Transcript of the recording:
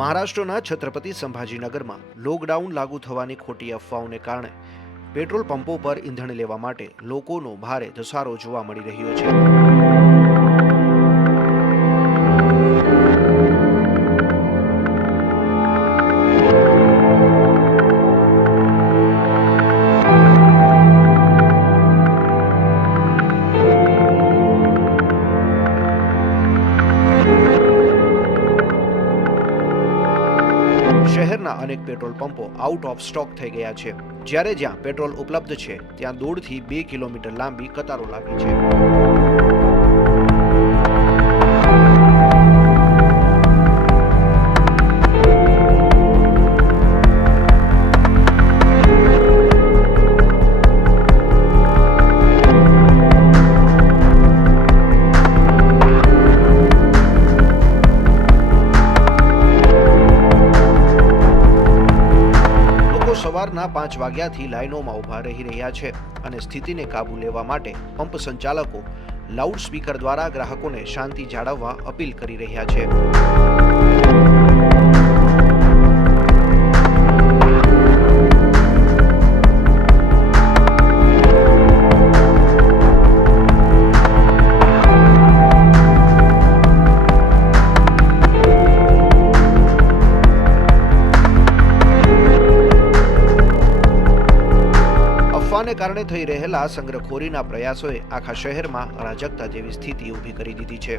મહારાષ્ટ્રના છત્રપતિ સંભાજીનગરમાં લોકડાઉન લાગુ થવાની ખોટી અફવાઓને કારણે પેટ્રોલ પંપો પર ઈંધણ લેવા માટે લોકોનો ભારે ધસારો જોવા મળી રહ્યો છે। શહેરના અનેક પેટ્રોલ પંપો આઉટ ઓફ સ્ટોક થઈ ગયા છે, જ્યારે જ્યાં પેટ્રોલ ઉપલબ્ધ છે ત્યાં 1.5 થી 2 કિલોમીટર લાંબી કતારો લાગી છે। સવારના 5 વાગ્યાથી લાઈનોમાં ઊભા રહી રહ્યા છે અને સ્થિતિને કાબુ લેવા માટે પંપ સંચાલકો લાઉડ સ્પીકર દ્વારા ગ્રાહકોને શાંતિ જાળવવા અપીલ કરી રહ્યા છે। અફવાને કારણે થઈ રહેલા સંગ્રહખોરીના પ્રયાસોએ આખા શહેરમાં અરાજકતા જેવી સ્થિતિ ઊભી કરી દીધી છે।